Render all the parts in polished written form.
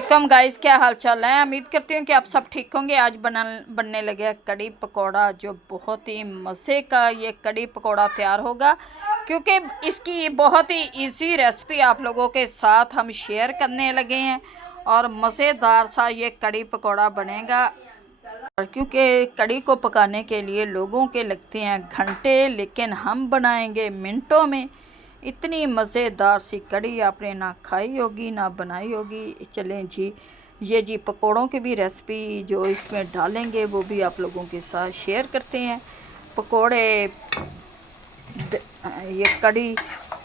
Welcome guys, क्या हाल चाल है। उम्मीद करती हूँ कि आप सब ठीक होंगे। आज बनने लगे कड़ी पकौड़ा, जो बहुत ही मज़े का ये कड़ी पकौड़ा तैयार होगा, क्योंकि इसकी बहुत ही इजी रेसिपी आप लोगों के साथ हम शेयर करने लगे हैं और मज़ेदार सा ये कड़ी पकौड़ा बनेगा। और क्योंकि कड़ी को पकाने के लिए लोगों के लगते हैं घंटे, लेकिन हम बनाएंगे मिनटों में। इतनी मज़ेदार सी कड़ी आपने ना खाई होगी ना बनाई होगी। चलें जी, ये जी पकोड़ों की भी रेसिपी जो इसमें डालेंगे वो भी आप लोगों के साथ शेयर करते हैं। पकोड़े, ये कड़ी,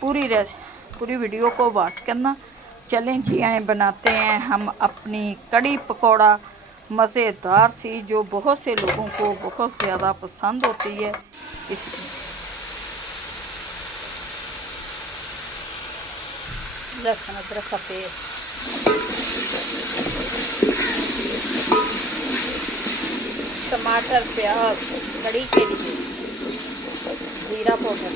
पूरी वीडियो को वॉच करना। चलें जी, आए बनाते हैं हम अपनी कड़ी पकोड़ा मज़ेदार सी, जो बहुत से लोगों को बहुत ज़्यादा पसंद होती है। इस लहसुन अदरक का पेस्ट, टमाटर, प्याज कड़ी के लिए, जीरा पाउडर,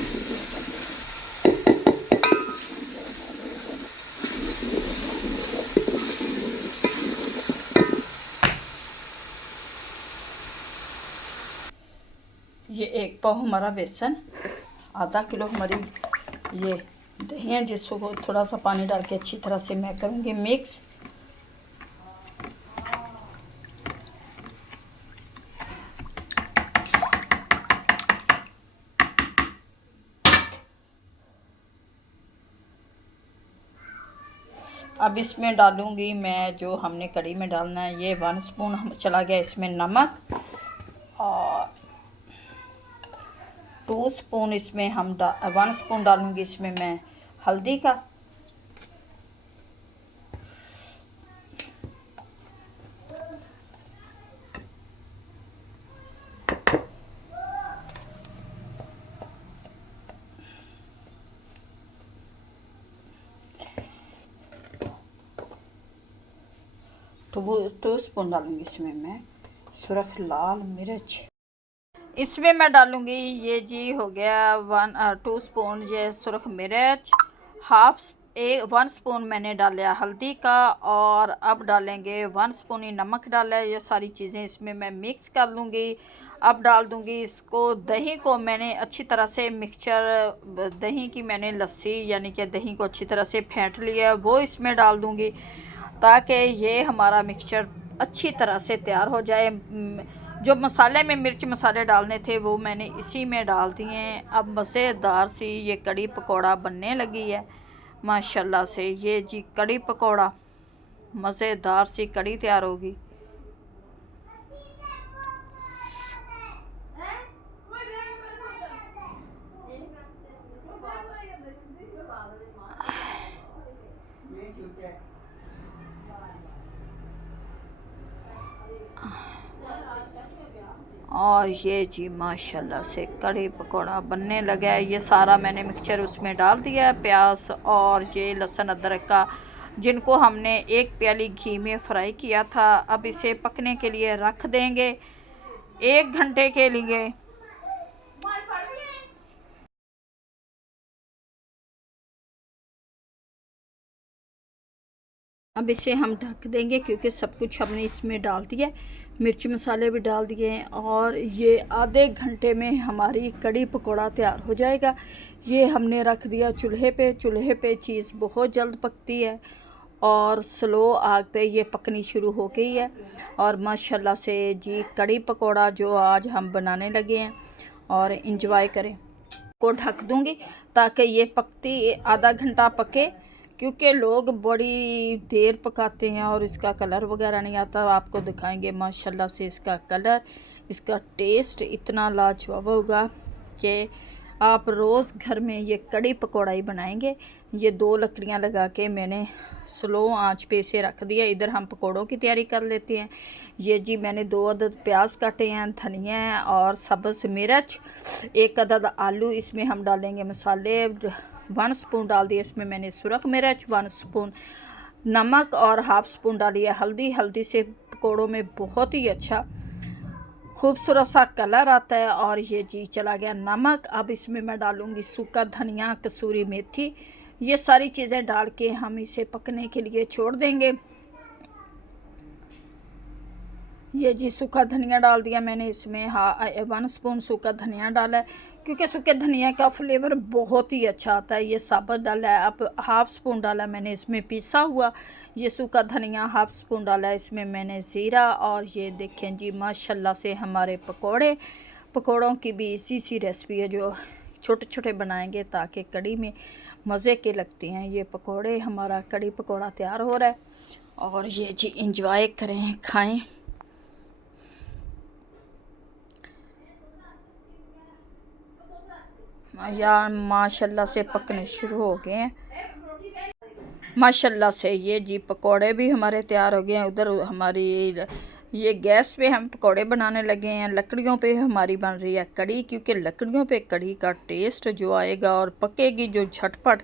ये 1 पाव हमारा बेसन, आधा किलो हमारी ये दही है, जिसको थोड़ा सा पानी डाल के अच्छी तरह से मैं करूँगी मिक्स। अब इसमें डालूँगी मैं, जो हमने कड़ी में डालना है, ये 1 स्पून चला गया इसमें नमक, और 2 स्पून इसमें 1 स्पून डालूँगी इसमें मैं हल्दी का, टू स्पून डालूँगी इसमें मैं सुरख लाल मिर्च। इसमें मैं डालूँगी, ये जी हो गया 2 स्पून ये सुरख मिर्च, 1 स्पून मैंने डाला हल्दी का, और अब डालेंगे 1 स्पून ही नमक डाला है। ये सारी चीज़ें इसमें मैं मिक्स कर लूँगी। अब डाल दूँगी इसको दही को, मैंने अच्छी तरह से मिक्सचर दही की मैंने लस्सी यानी कि दही को अच्छी तरह से फेंट लिया है, वो इसमें डाल दूँगी, ताकि ये हमारा मिक्सचर अच्छी तरह से तैयार हो जाए। जो मसाले में मिर्च मसाले डालने थे वो मैंने इसी में डाल दिए हैं। अब मज़ेदार सी ये कड़ी पकौड़ा बनने लगी है माशाल्लाह से। ये जी कड़ी पकौड़ा, मज़ेदार सी कड़ी तैयार होगी। और ये जी माशाल्लाह से कड़ी पकौड़ा बनने लगा है। ये सारा मैंने मिक्सचर उसमें डाल दिया है, प्याज और ये लहसुन अदरक का, जिनको हमने 1 प्याली घी में फ्राई किया था। अब इसे पकने के लिए रख देंगे 1 घंटे के लिए। अब इसे हम ढक देंगे, क्योंकि सब कुछ हमने इसमें डाल दिया, मिर्च मसाले भी डाल दिए हैं, और ये आधे घंटे में हमारी कड़ी पकौड़ा तैयार हो जाएगा। ये हमने रख दिया चूल्हे पे। चूल्हे पे चीज़ बहुत जल्द पकती है और स्लो आग पे ये पकनी शुरू हो गई है। और माशाल्लाह से जी कड़ी पकौड़ा जो आज हम बनाने लगे हैं, और इंजॉय करें। को ढक दूँगी ताकि ये पकती आधा घंटा पके, क्योंकि लोग बड़ी देर पकाते हैं और इसका कलर वगैरह नहीं आता। आपको दिखाएंगे माशाल्लाह से इसका कलर, इसका टेस्ट इतना लाजवाब होगा कि आप रोज़ घर में ये कड़ी पकौड़ा ही बनाएंगे। ये 2 लकड़ियां लगा के मैंने स्लो आंच पे इसे रख दिया। इधर हम पकौड़ों की तैयारी कर लेते हैं। ये जी मैंने 2 अदद प्याज काटे हैं, धनिया है और सब्ज़ मिर्च, 1 अदद आलू। इसमें हम डालेंगे मसाले, 1 स्पून डाल दिया इसमें मैंने सुरख मिर्च, 1 स्पून नमक, और 1/2 स्पून डाली है हल्दी। हल्दी से पकौड़ों में बहुत ही अच्छा खूबसूरत सा कलर आता है। और ये जी चला गया नमक। अब इसमें मैं डालूँगी सूखा धनिया, कसूरी मेथी। ये सारी चीज़ें डाल के हम इसे पकने के लिए छोड़ देंगे। ये जी सूखा धनिया डाल दिया मैंने इसमें, 1 स्पून सूखा धनिया डाला है क्योंकि सूखे धनिया का फ्लेवर बहुत ही अच्छा आता है। ये साबुत डाला है। अब 1/2 स्पून डाला मैंने इसमें पिसा हुआ ये सूखा धनिया, 1/2 स्पून डाला है इसमें मैंने ज़ीरा। और ये देखें जी माशाल्लाह से हमारे पकोड़ों की भी इसी सी रेसिपी है जो छोटे छोटे बनाएंगे ताकि कड़ी में मज़े के लगते हैं ये पकोड़े। हमारा कड़ी पकोड़ा तैयार हो रहा है और ये जी इंजॉय करें, खाएं। यार माशाल्लाह से पकने शुरू हो गए हैं माशाल्लाह से। ये जी पकोड़े भी हमारे तैयार हो गए हैं। उधर हमारी ये गैस पे हम पकोड़े बनाने लगे हैं, लकड़ियों पे हमारी बन रही है कड़ी, क्योंकि लकड़ियों पे कड़ी का टेस्ट जो आएगा और पकेगी जो झटपट,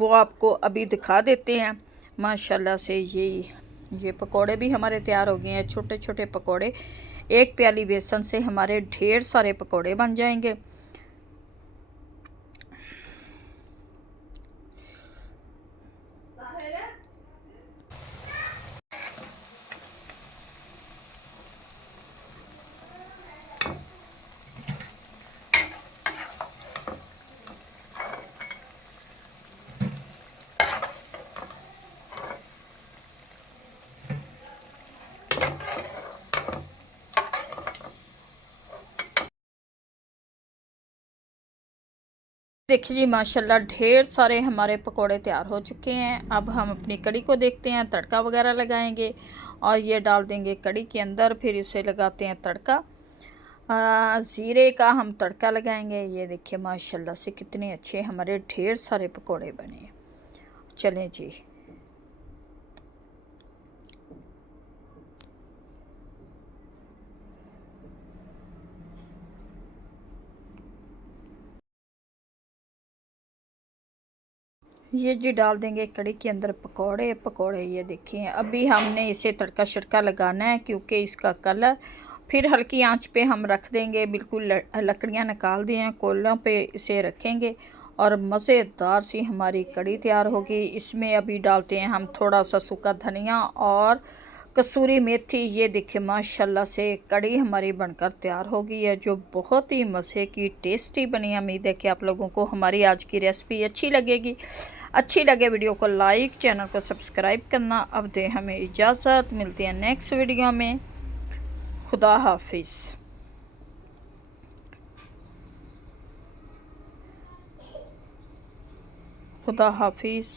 वो आपको अभी दिखा देते हैं माशाल्लाह से। ये पकोड़े भी हमारे तैयार हो गए हैं, छोटे छोटे पकोड़े। 1 प्याली बेसन से हमारे ढेर सारे पकोड़े बन जाएंगे। देखिए जी माशाल्लाह ढेर सारे हमारे पकोड़े तैयार हो चुके हैं। अब हम अपनी कड़ी को देखते हैं, तड़का वगैरह लगाएंगे और ये डाल देंगे कड़ी के अंदर। फिर इसे लगाते हैं तड़का, ज़ीरे का हम तड़का लगाएंगे। ये देखिए माशाल्लाह से कितने अच्छे हमारे ढेर सारे पकोड़े बने। चलें जी, ये जी डाल देंगे कड़ी के अंदर पकोड़े। ये देखिए अभी हमने इसे तड़का शड़का लगाना है क्योंकि इसका कलर, फिर हल्की आंच पे हम रख देंगे। बिल्कुल लकड़ियां निकाल दी हैं, कोयलों पे इसे रखेंगे और मज़ेदार सी हमारी कड़ी तैयार होगी। इसमें अभी डालते हैं हम थोड़ा सा सूखा धनिया और कसूरी मेथी। ये देखिए माशाल्लाह से कड़ी हमारी बनकर तैयार हो गई है जो बहुत ही मज़े की टेस्टी बनी है। उम्मीद है कि आप लोगों को हमारी आज की रेसिपी अच्छी लगेगी। अच्छी लगे वीडियो को लाइक, चैनल को सब्सक्राइब करना। अब दे हमें इजाज़त, मिलती है नेक्स्ट वीडियो में। खुदा हाफिज़। खुदा हाफिज़।